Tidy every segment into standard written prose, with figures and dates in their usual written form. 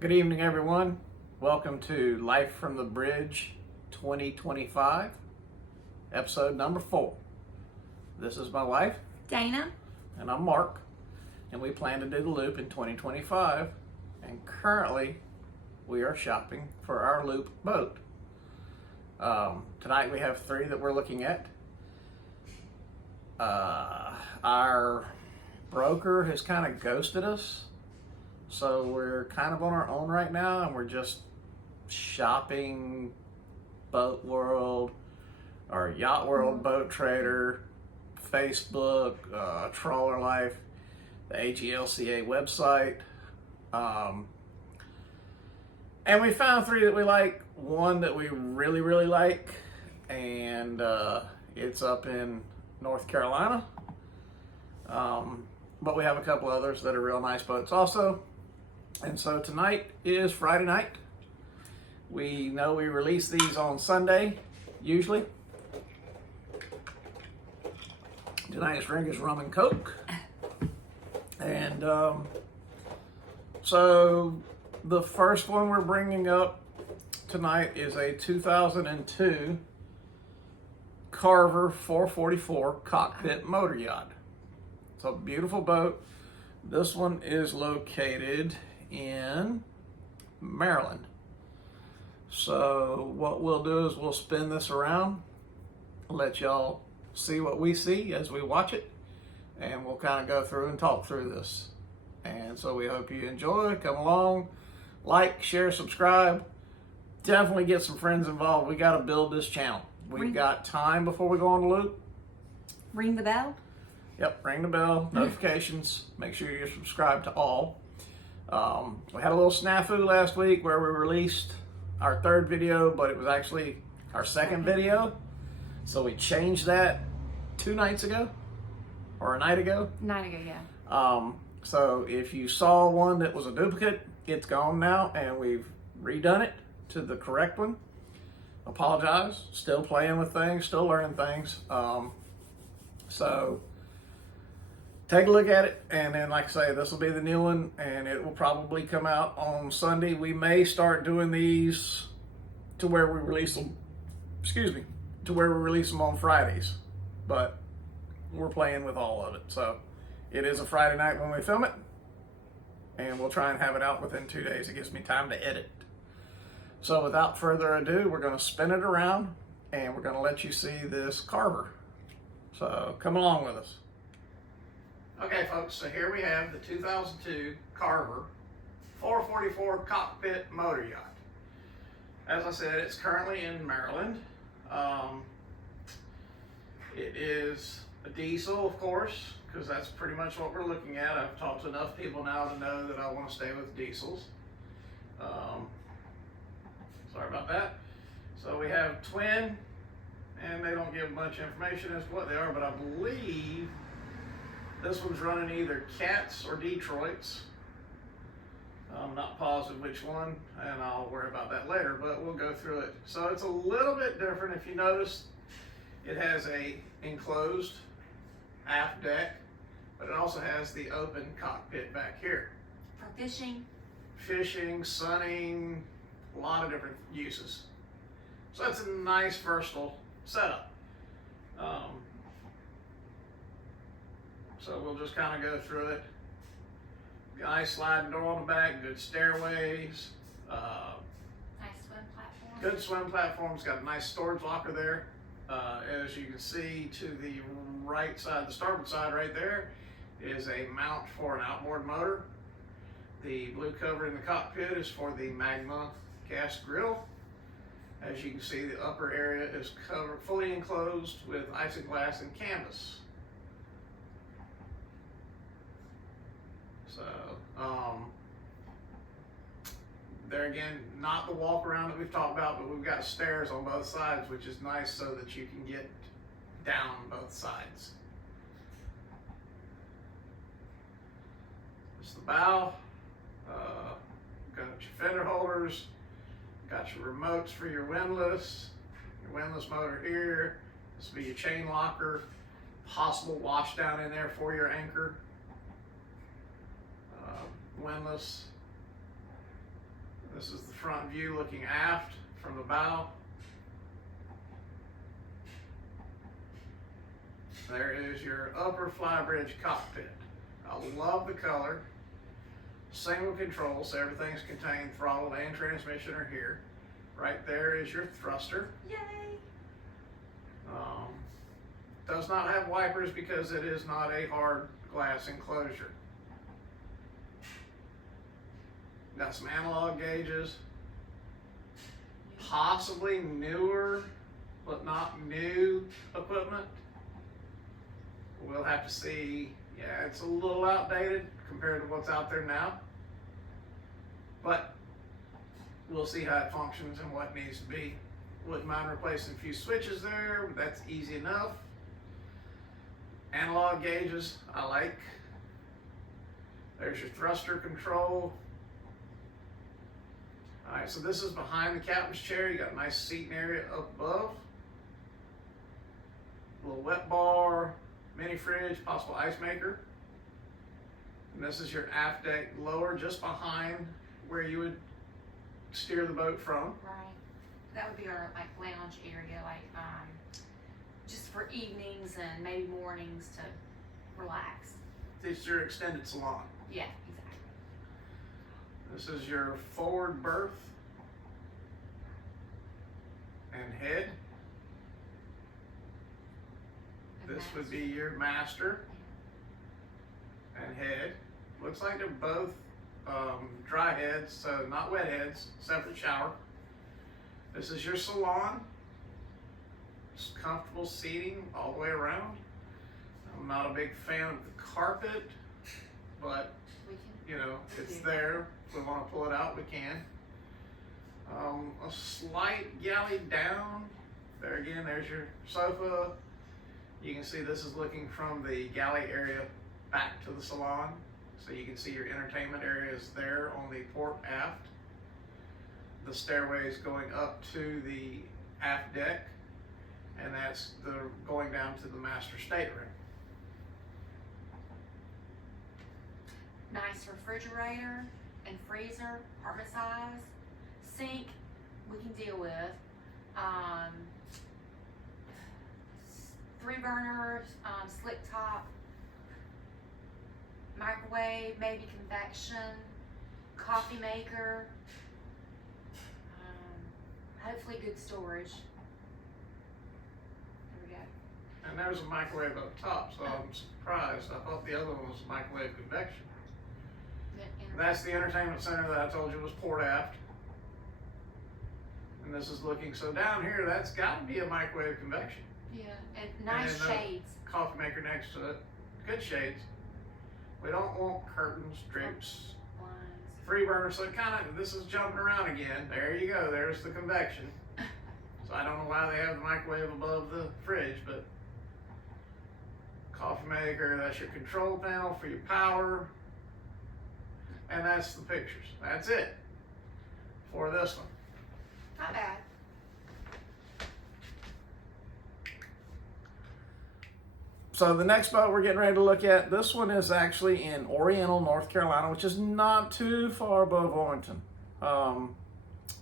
Good evening, everyone. Welcome to Life from the Bridge 2025, episode number 4. This is my wife, Dana. and I'm Mark, and we plan to do the loop in 2025. And currently, we are shopping for our loop boat. Tonight, we have 3 that we're looking at. Our broker has kind of ghosted us. So we're kind of on our own right now, and we're just shopping Boat World or Yacht World, Boat Trader, Facebook, Trawler Life, the AGLCA website. And we found 3 that we like, one that we really like, and it's up in North Carolina. But we have a couple others that are real nice boats also. And so tonight is Friday night. We know we release these on Sunday, usually. Tonight's drink is rum and coke. And so the first one we're bringing up tonight is a 2002 Carver 444 cockpit motor yacht. It's a beautiful boat. This one is located in Maryland. So what we'll do is we'll spin this around, let y'all see what we see as we watch it, and we'll kind of go through and talk through this. And so we hope you enjoy. Come along, like, share, subscribe. Definitely get some friends involved. We got to build this channel. We've got time before we go on the loop. Ring the bell. Yep, ring the bell, notifications. Make sure you're subscribed to all. We had a little snafu last week where we released our 3rd video, but it was actually our 2nd video. So we changed that 2 nights ago, or a night ago. Night ago, yeah. So if you saw one that was a duplicate, it's gone now, and we've redone it to the correct one. Apologize, still playing with things, still learning things. So take a look at it, and then, like I say, this will be the new one, and it will probably come out on Sunday. We may start doing these to where we release them, to where we release them on Fridays, but we're playing with all of it. So it is a Friday night when we film it, and we'll try and have it out within 2 days. It gives me time to edit. So without further ado, we're going to spin it around, and we're going to let you see this Carver. So come along with us. Okay, folks, so here we have the 2002 Carver 444 cockpit motor yacht. As I said, it's currently in Maryland. It is a diesel, of course, because that's pretty much what we're looking at. I've talked to enough people now to know that I want to stay with diesels. Sorry about that. So we have twin, and they don't give much information as to what they are, but I believe this one's running either Cats or Detroits. I'm not positive which one, and I'll worry about that later, but we'll go through it. So it's a little bit different. If you notice, it has a enclosed aft deck, but it also has the open cockpit back here. For fishing. Fishing, sunning, a lot of different uses. So that's a nice versatile setup. So we'll just kind of go through it. Nice sliding door on the back, good stairways. Nice swim platform. Good swim platforms, got a nice storage locker there. As you can see to the right side, the starboard side right there, is a mount for an outboard motor. The blue cover in the cockpit is for the Magma gas grill. As you can see, the upper area is covered, fully enclosed with isoglass and canvas. So, there again, not the walk around that we've talked about, but we've got stairs on both sides, which is nice so that you can get down both sides. This is the bow. Got your fender holders, got your remotes for your windlass motor here. This will be your chain locker, possible wash down in there for your anchor. Windlass. This is the front view looking aft from the bow. There is your upper flybridge cockpit. I love the color. Single control, so everything's contained. Throttle and transmission are here. Right there is your thruster. Yay! Does not have wipers because it is not a hard glass enclosure. Got some analog gauges. Possibly newer, but not new equipment. We'll have to see. Yeah, it's a little outdated compared to what's out there now. But we'll see how it functions and what needs to be. Wouldn't mind replacing a few switches there, but that's easy enough. Analog gauges, I like. There's your thruster control. All right, so this is behind the captain's chair. You got a nice seating area up above. A little wet bar, mini fridge, possible ice maker. And this is your aft deck lower, just behind where you would steer the boat from. Right. That would be our like lounge area, like just for evenings and maybe mornings to relax. It's your extended salon. Yeah, exactly. This is your forward berth and head. And This would that's- be your master and head. Looks like they're both dry heads, so not wet heads, separate shower. This is your salon. It's comfortable seating all the way around. I'm not a big fan of the carpet, but we can. you know, it's do. there. If we want to pull it out, we can. A slight galley down. There again, there's your sofa. You can see this is looking from the galley area back to the salon. So you can see your entertainment area is there on the port aft. The stairways going up to the aft deck, and that's the going down to the master stateroom. Nice refrigerator and freezer, apartment size. Sink, we can deal with. 3 burners, slick top. Microwave, maybe convection. Coffee maker. Hopefully good storage. There we go. And there's a microwave up top, so I'm surprised. I thought the other one was microwave convection. That's the entertainment center that I told you was port aft. And this is looking, so down here, that's got to be a microwave convection. Yeah, and nice And then shades. Coffee maker next to it. Good shades. We don't want curtains, drapes, Blinds. 3 burners. So this is jumping around again. There you go. There's the convection. So I don't know why they have the microwave above the fridge, but coffee maker, that's your control panel for your power. And that's the pictures. That's it for this one. Not bad. So the next boat we're getting ready to look at, this one is actually in Oriental, North Carolina, which is not too far above Orrington.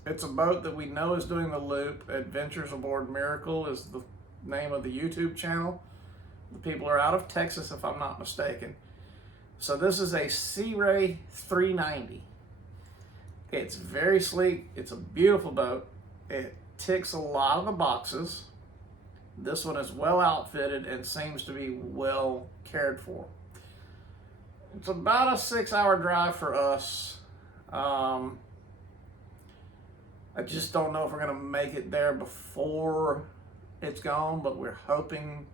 It's a boat that we know is doing the loop. Adventures Aboard Miracle is the name of the YouTube channel. The people are out of Texas, if I'm not mistaken. So this is a Sea Ray 390. It's very sleek. It's a beautiful boat. It ticks a lot of the boxes. This one is well outfitted and seems to be well cared for. It's about a 6-hour drive for us. I just don't know if we're going to make it there before it's gone, but we're hoping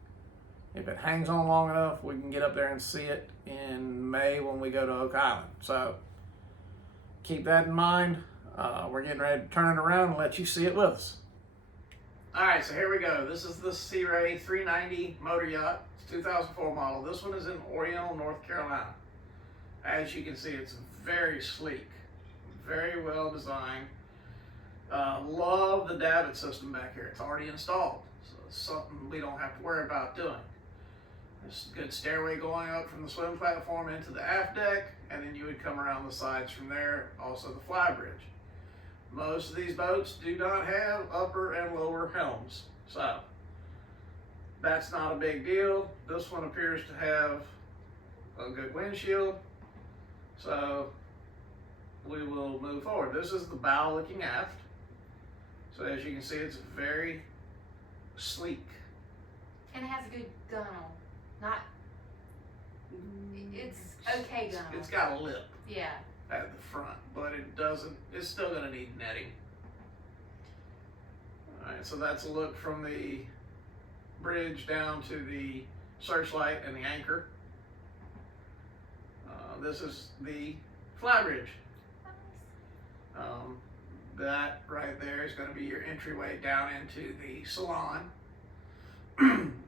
if it hangs on long enough, we can get up there and see it in May when we go to Oak Island. So keep that in mind. We're getting ready to turn it around and let you see it with us. All right, so here we go. This is the Sea Ray 390 motor yacht. It's 2004 model. This one is in Oriental, North Carolina. As you can see, it's very sleek, very well designed. Love the davit system back here. It's already installed, so it's something we don't have to worry about doing. There's a good stairway going up from the swim platform into the aft deck, and then you would come around the sides from there, also the flybridge. Most of these boats do not have upper and lower helms, so that's not a big deal. This one appears to have a good windshield, so we will move forward. This is the bow looking aft. So as you can see, it's very sleek. And it has a good gunnel. Not, it's okay gunnel. It's got a lip Yeah. at the front, but it doesn't, it's still gonna need netting. Alright, so that's a look from the bridge down to the searchlight and the anchor. This is the flybridge. Nice. That right there is going to be your entryway down into the salon.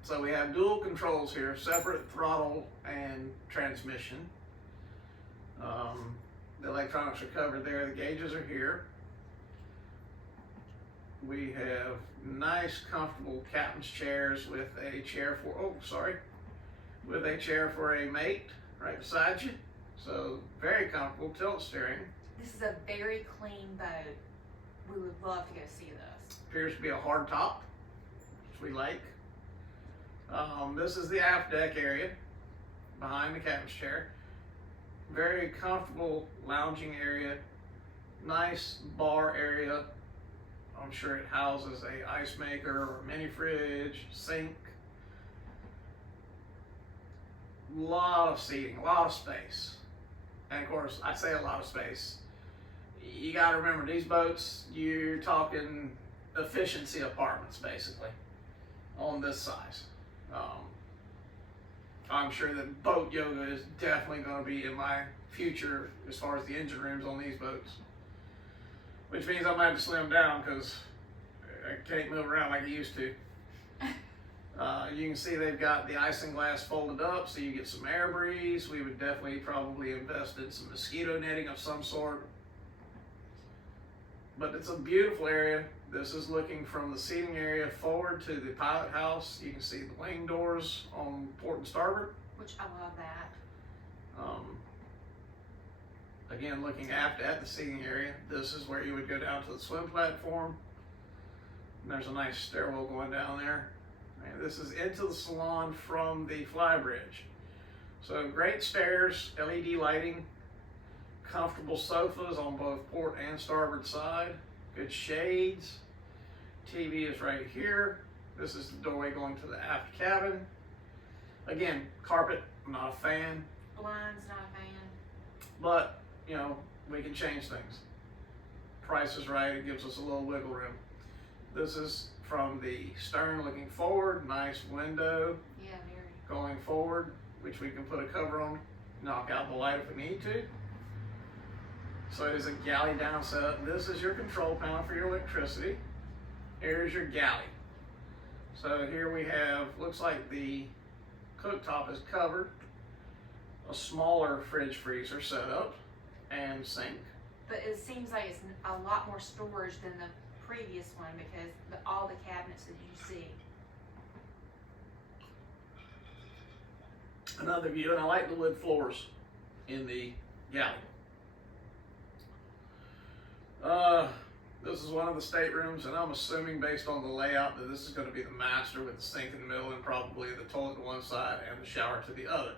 So we have dual controls here, separate throttle and transmission. The electronics are covered there, the gauges are here. We have nice, comfortable captain's chairs with a chair for, with a chair for a mate right beside you. So very comfortable, tilt steering. This is a very clean boat. We would love to go see this. Appears to be a hard top, which we like. This is the aft deck area behind the captain's chair. Very comfortable lounging area. Nice bar area. I'm sure it houses a ice maker or mini fridge, sink. Lot of seating, a lot of space. And of course, I say a lot of space. You gotta remember, these boats, you're talking efficiency apartments basically on this size. I'm sure that boat yoga is definitely going to be in my future as far as the engine rooms on these boats. Which means I might have to slim down because I can't move around like I used to. You can see they've got the isinglass folded up so you get some air breeze. We would definitely probably invest in some mosquito netting of some sort. But it's a beautiful area. This is looking from the seating area forward to the pilot house. You can see the wing doors on port and starboard. Which I love that. Again, looking aft at the seating area, this is where you would go down to the swim platform. And there's a nice stairwell going down there. And this is into the salon from the flybridge. So great stairs, LED lighting, comfortable sofas on both port and starboard side, good shades. TV is right here. This is the doorway going to the aft cabin. Again, carpet, I'm not a fan, Blinds, not a fan. but you know, we can change things. Price is right, it gives us a little wiggle room. This is from the stern looking forward, nice window Yeah, very. going forward, which we can put a cover on, knock out the light if we need to. So it is a galley down setup. This is your control panel for your electricity. Here's your galley. So here we have, looks like the cooktop is covered, a smaller fridge freezer setup, and sink. But it seems like it's a lot more storage than the previous one because all the cabinets that you see. Another view, and I like the wood floors in the galley. This is one of the staterooms, and I'm assuming based on the layout that this is going to be the master with the sink in the middle and probably the toilet to one side and the shower to the other.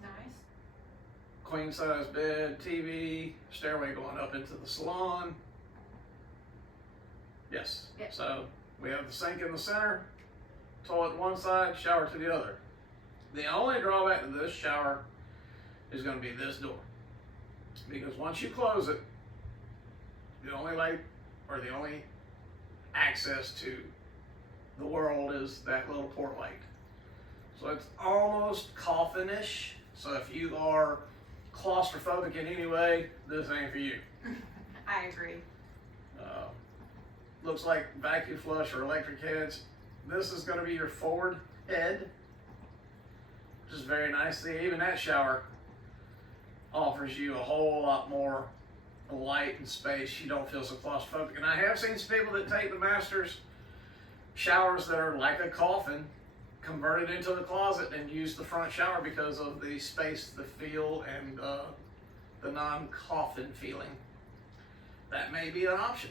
Nice. Queen size bed, TV, stairway going up into the salon. Yes. Yep. So we have the sink in the center, toilet to one side, shower to the other. The only drawback to this shower is going to be this door. Because once you close it, the only light or the only access to the world is that little port light. So it's almost coffin-ish. So if you are claustrophobic in any way, this ain't for you. I agree. Looks like vacuum flush or electric heads. This is going to be your forward head, which is very nice. See, even that shower offers you a whole lot more light and space. You don't feel so claustrophobic. And I have seen some people that take the master's showers that are like a coffin, convert it into the closet, and use the front shower because of the space, the feel, and the the non-coffin feeling, that may be an option.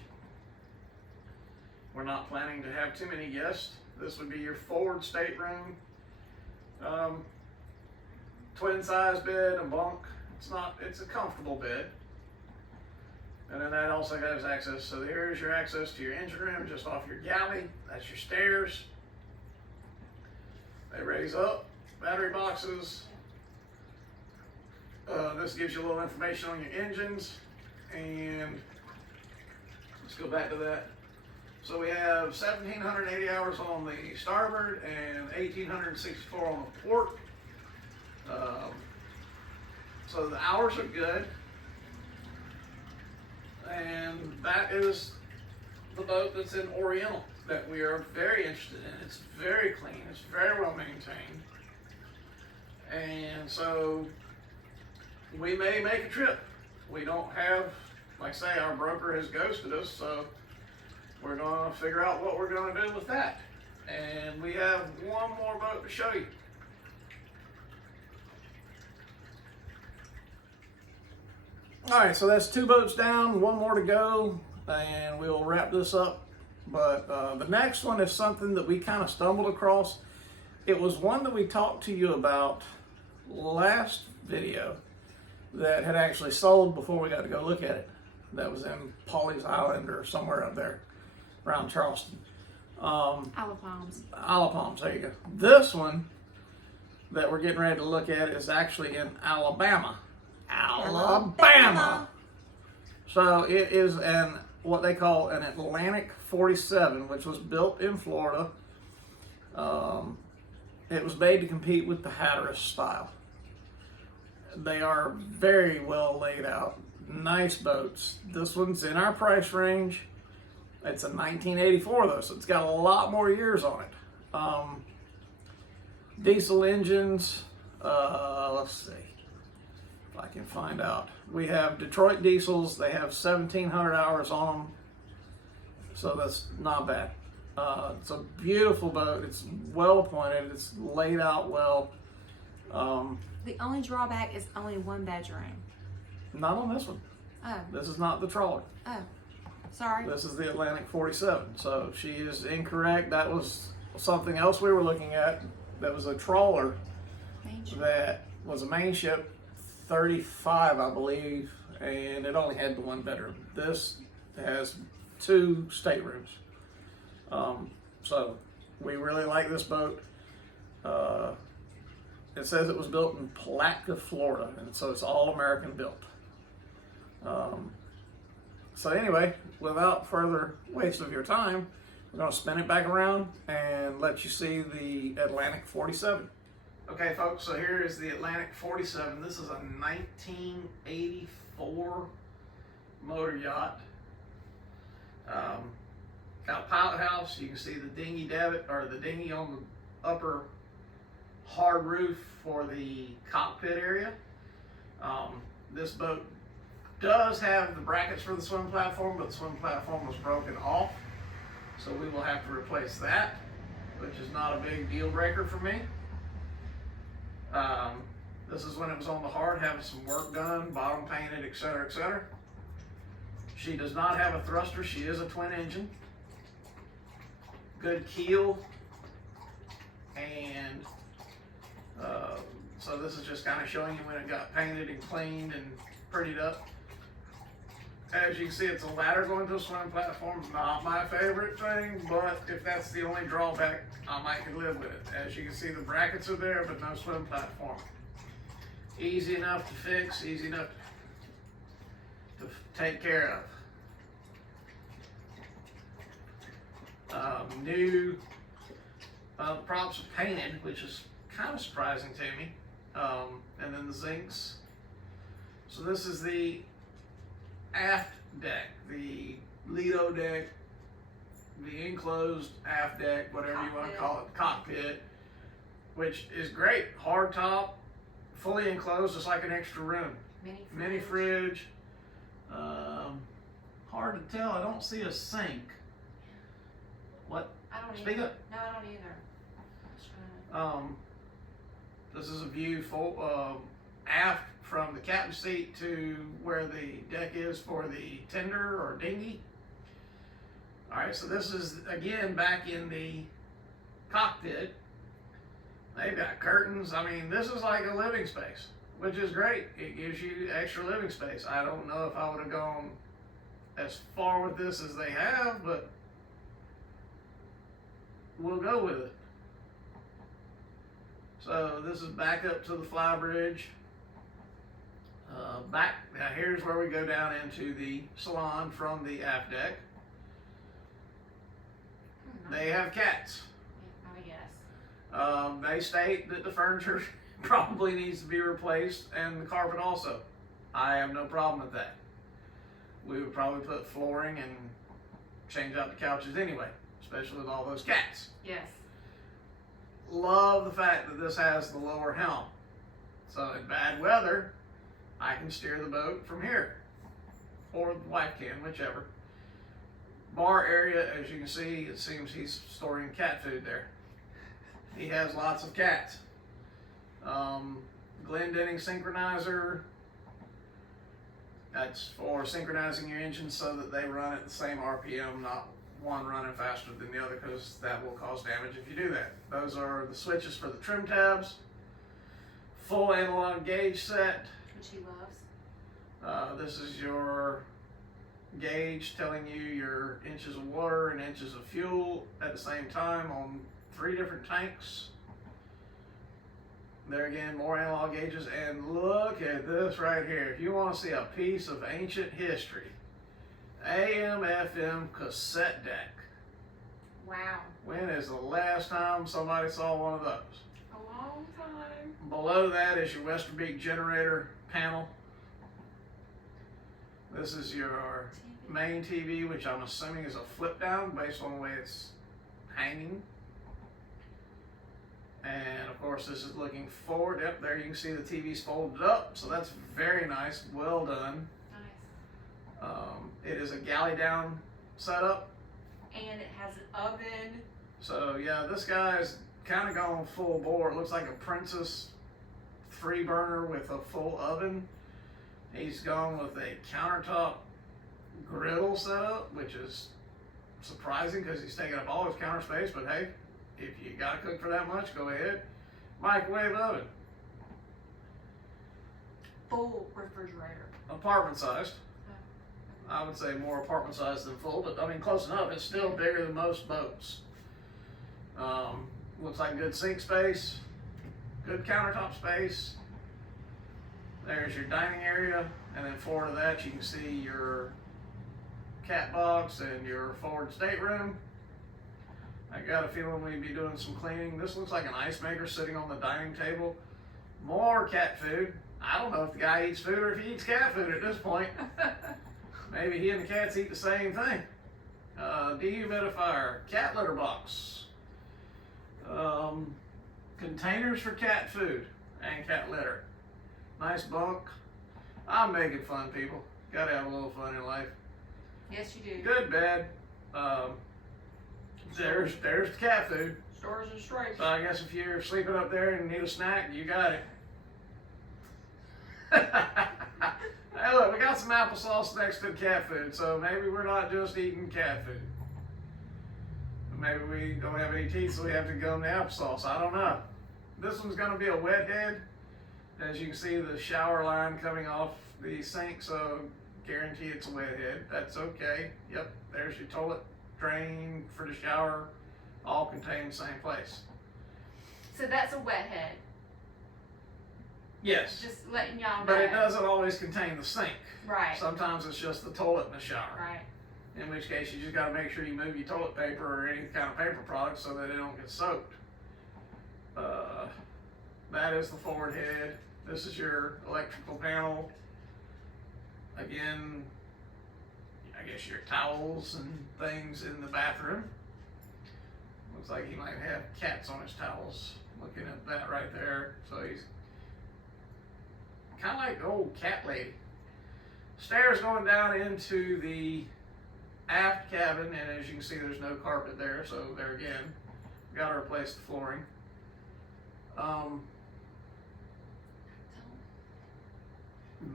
We're not planning to have too many guests. This would be your forward stateroom, twin size bed, a bunk. It's a comfortable bed. And then that also has access. So here's your access to your engine room just off your galley. That's your stairs. They raise up, battery boxes. This gives you a little information on your engines. And let's go back to that. So we have 1,780 hours on the starboard and 1,864 on the port. So the hours are good. And that is the boat that's in Oriental that we are very interested in. It's very clean. It's very well maintained. And so we may make a trip. We don't have, like I say, our broker has ghosted us, so we're going to figure out what we're going to do with that. And we have one more boat to show you. All right, so that's 2 boats down, 1 more to go, and we'll wrap this up. But the next one is something that we kind of stumbled across. It was one that we talked to you about last video that had actually sold before we got to go look at it. That was in Pawleys Island or somewhere up there around Charleston. Isle of Palms. Isle of Palms, there you go. This one that we're getting ready to look at is actually in Alabama. Alabama. So it is what they call an Atlantic 47, which was built in Florida. It was made to compete with the Hatteras style. They are very well laid out, nice boats. This one's in our price range. It's a 1984 though, so it's got a lot more years on it. Diesel engines. Let's see if I can find out. We have Detroit diesels. They have 1,700 hours on them, so that's not bad. It's a beautiful boat. It's well appointed. It's laid out well. The only drawback is only 1 bedroom. Not on this one. Oh. This is not the trawler. Oh. Sorry. This is the Atlantic 47. So she is incorrect. That was something else we were looking at. That was a trawler that was a main ship, 35, I believe, and it only had the 1 bedroom. This has 2 staterooms. So we really like this boat. It says it was built in Palatka, Florida, and so it's all American built. So anyway, without further waste of your time, we're going to spin it back around and let you see the Atlantic 47. Okay, folks, so here is the Atlantic 47. This is a 1984 motor yacht. Got a pilot house. You can see the dinghy davit, or the dinghy on the upper hard roof for the cockpit area. This boat does have the brackets for the swim platform, but the swim platform was broken off, so we will have to replace that, which is not a big deal breaker for me. This is when it was on the hard, having some work done, bottom painted, etc., etc. She does not have a thruster. She is a twin engine. Good keel, and so this is just kind of showing you when it got painted and cleaned and prettied up. As you can see, it's a ladder going to a swim platform. Not my favorite thing, but if that's the only drawback, I might could live with it. As you can see, the brackets are there, but no swim platform. Easy enough to fix, easy enough to take care of. New props are painted, which is kind of surprising to me. And then the zincs. So this is the aft deck, the Lido deck, the enclosed aft deck, whatever you want to call it, cockpit, which is great. Hard top, fully enclosed, just like an extra room. Mini fridge. Hard to tell. I don't see a sink. What? I don't Speak either. up. No, I don't either. This is a view full aft from the captain's seat to where the deck is for the tender or dinghy. All right, so this is again back in the cockpit. They've got curtains. I mean, this is like a living space, which is great. It gives you extra living space. I don't know if I would have gone as far with this as they have, but we'll go with it. So this is back up to the fly bridge. Now here's where we go down into the salon from the aft deck. They have cats. I guess. They state that the furniture probably needs to be replaced and the carpet also. I have no problem with that. We would probably put flooring and change out the couches anyway, especially with all those cats. Yes. Love the fact that this has the lower helm. So in bad weather, I can steer the boat from here. Or the wife can, whichever. Bar area, as you can see, it seems he's storing cat food there. He has lots of cats. Glendinning synchronizer. That's for synchronizing your engines so that they run at the same RPM, not one running faster than the other, because that will cause damage if you do that. Those are the switches for the trim tabs. Full analog gauge set. Which he loves. This is your gauge telling you your inches of water and inches of fuel at the same time on 3 different tanks. There again, more analog gauges, and look at this right here. If you want to see a piece of ancient history, AM/FM cassette deck. Wow. When is the last time somebody saw one of those? A long time. Below that is your Westerbeek generator panel. This is your main TV, which I'm assuming is a flip down based on the way it's hanging. And of course, this is looking forward. Yep, there you can see the TV's folded up, so that's very nice. Well done. Nice. It is a galley down setup. And it has an oven. So yeah, this guy's kind of gone full bore. It looks like a Princess 3-burner with a full oven. He's gone with a countertop griddle setup, which is surprising because he's taking up all his counter space, but hey, if you gotta cook for that much, go ahead. Microwave oven. Full refrigerator. Apartment sized. I would say more apartment sized than full, but I mean close enough. It's still bigger than most boats. Looks like good sink space, good countertop space. There's your dining area, and then forward of that you can see your cat box and your forward stateroom. I got a feeling we'd be doing some cleaning. This looks like an ice maker sitting on the dining table. More cat food. I don't know if the guy eats food or if he eats cat food at this point. Maybe he and the cats eat the same thing. Dehumidifier, cat litter box, containers for cat food and cat litter. Nice bunk. I'm making fun, people. Gotta have a little fun in life. Yes, you do. Good bed. There's the cat food. Stores and stripes. So I guess if you're sleeping up there and need a snack, you got it. Hey, look, we got some applesauce next to the cat food, so maybe we're not just eating cat food. Maybe we don't have any teeth, so we have to gum the applesauce. I don't know. This one's going to be a wet head. As you can see, the shower line coming off the sink, so guarantee it's a wet head. That's okay. Yep, there's your toilet, drain for the shower, all contained in the same place. So that's a wet head. Yes. Just letting y'all know. But it doesn't always contain the sink. Right. Sometimes it's just the toilet in the shower. Right. In which case you just got to make sure you move your toilet paper or any kind of paper product so that it don't get soaked. That is the forward head. This is your electrical panel. Again, I guess your towels and things in the bathroom. Looks like he might have cats on his towels. Looking at that right there. So he's kind of like the old cat lady. Stairs going down into the aft cabin, and as you can see, there's no carpet there. So there again, we got to replace the flooring.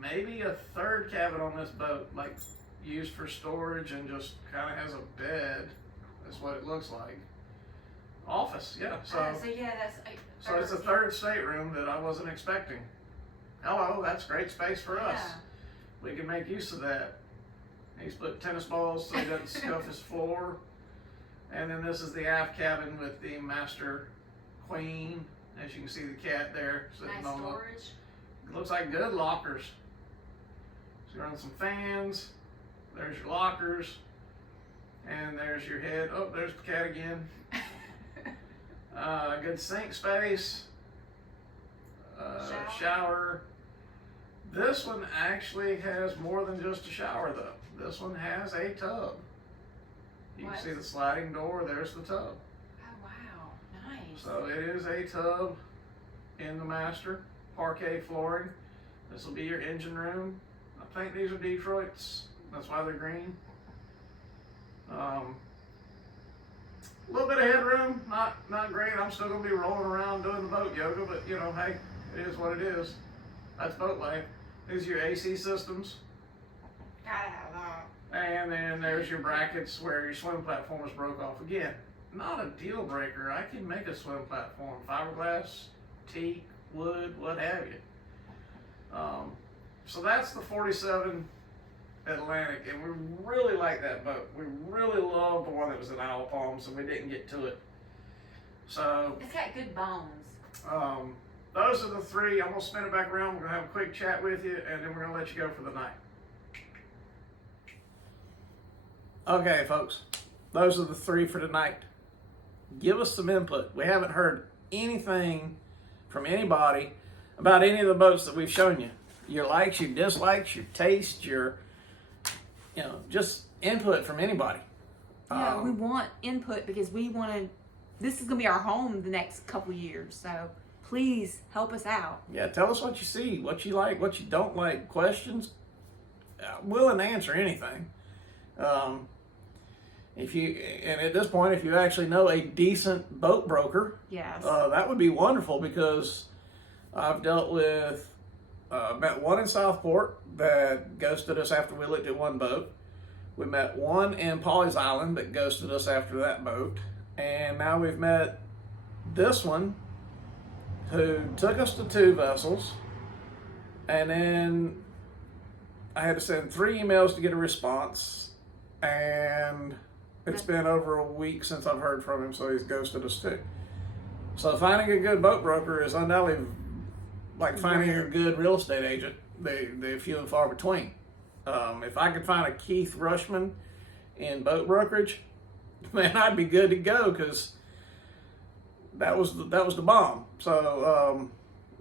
maybe a third cabin on this boat, like used for storage and just kind of has a bed. That's what it looks like. Office, yeah. So yeah, that's so it's a third stateroom that I wasn't expecting. Hello, that's great space for us. Yeah. We can make use of that. He's put tennis balls so he doesn't scuff his floor. And then this is the aft cabin with the master queen. As you can see the cat there sitting Nice on storage. the, looks like good lockers. So you run some fans. There's your lockers. And there's your head. Oh, there's the cat again. Good sink space. Shower. This one actually has more than just a shower though. This one has a tub. You can see the sliding door, there's the tub. Oh wow, nice. So it is a tub in the master, parquet flooring. This will be your engine room. I think these are Detroit's, that's why they're green. A little bit of headroom, not great. I'm still gonna be rolling around doing the boat yoga, but you know, hey, it is what it is. That's boat life. These are your AC systems. Gotta have that. And then there's your brackets where your swim platform is broke off again. Not a deal breaker. I can make a swim platform. Fiberglass, teak, wood, what have you. So that's the 47 Atlantic, and we really like that boat. We really love the one that was in Isle of Palms, and we didn't get to it. So It's got good bones. those are the three. I'm gonna spin it back around. We're gonna have a quick chat with you, and then we're gonna let you go for the night. Okay, folks, those are the three for tonight. Give us some input. We haven't heard anything from anybody about any of the boats that we've shown you. Your likes, your dislikes, your taste, your, just input from anybody. Yeah, we want input because we want to. This is going to be our home the next couple years. So please help us out. Yeah, tell us what you see, what you like, what you don't like, questions. Willing to answer anything. And at this point, if you actually know a decent boat broker, Yes. that would be wonderful, because I've dealt with, met one in Southport that ghosted us after we looked at one boat. We met one in Pawleys Island that ghosted us after that boat. And now we've met this one who took us to 2 vessels. And then I had to send 3 emails to get a response. And it's been over a week since I've heard from him, so he's ghosted us too. So finding a good boat broker is undoubtedly like finding a good real estate agent. They're few and far between. If I could find a Keith Rushman in boat brokerage, man, I'd be good to go, because that was the bomb. So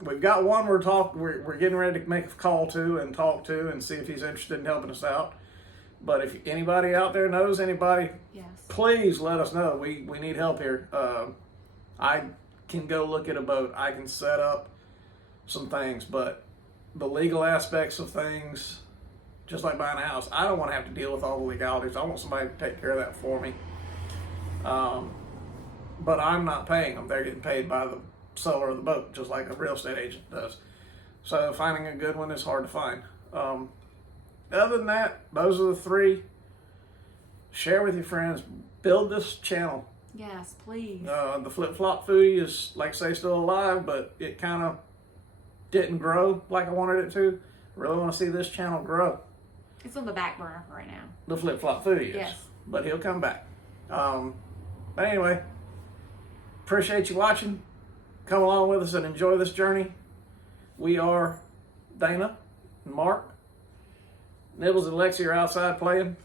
we've got one we're getting ready to make a call to and talk to and see if he's interested in helping us out. But if anybody out there knows anybody, Yes. please let us know. We need help here. I can go look at a boat. I can set up some things, but the legal aspects of things, just like buying a house, I don't want to have to deal with all the legalities. I want somebody to take care of that for me. But I'm not paying them. They're getting paid by the seller of the boat, just like a real estate agent does. So finding a good one is hard to find. Other than that, those are the 3. Share with your friends. Build this channel. Yes, please. The Flip Flop Foodie is, like I say, still alive, but it kind of didn't grow like I wanted it to. I really want to see this channel grow. It's on the back burner right now. The Flip Flop Foodie is. Yes. But he'll come back. But anyway, appreciate you watching. Come along with us and enjoy this journey. We are Dana and Mark. Nibbles and Lexi are outside playing.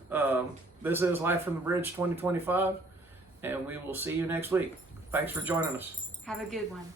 This is Life from the Bridge 2025, and we will see you next week. Thanks for joining us. Have a good one.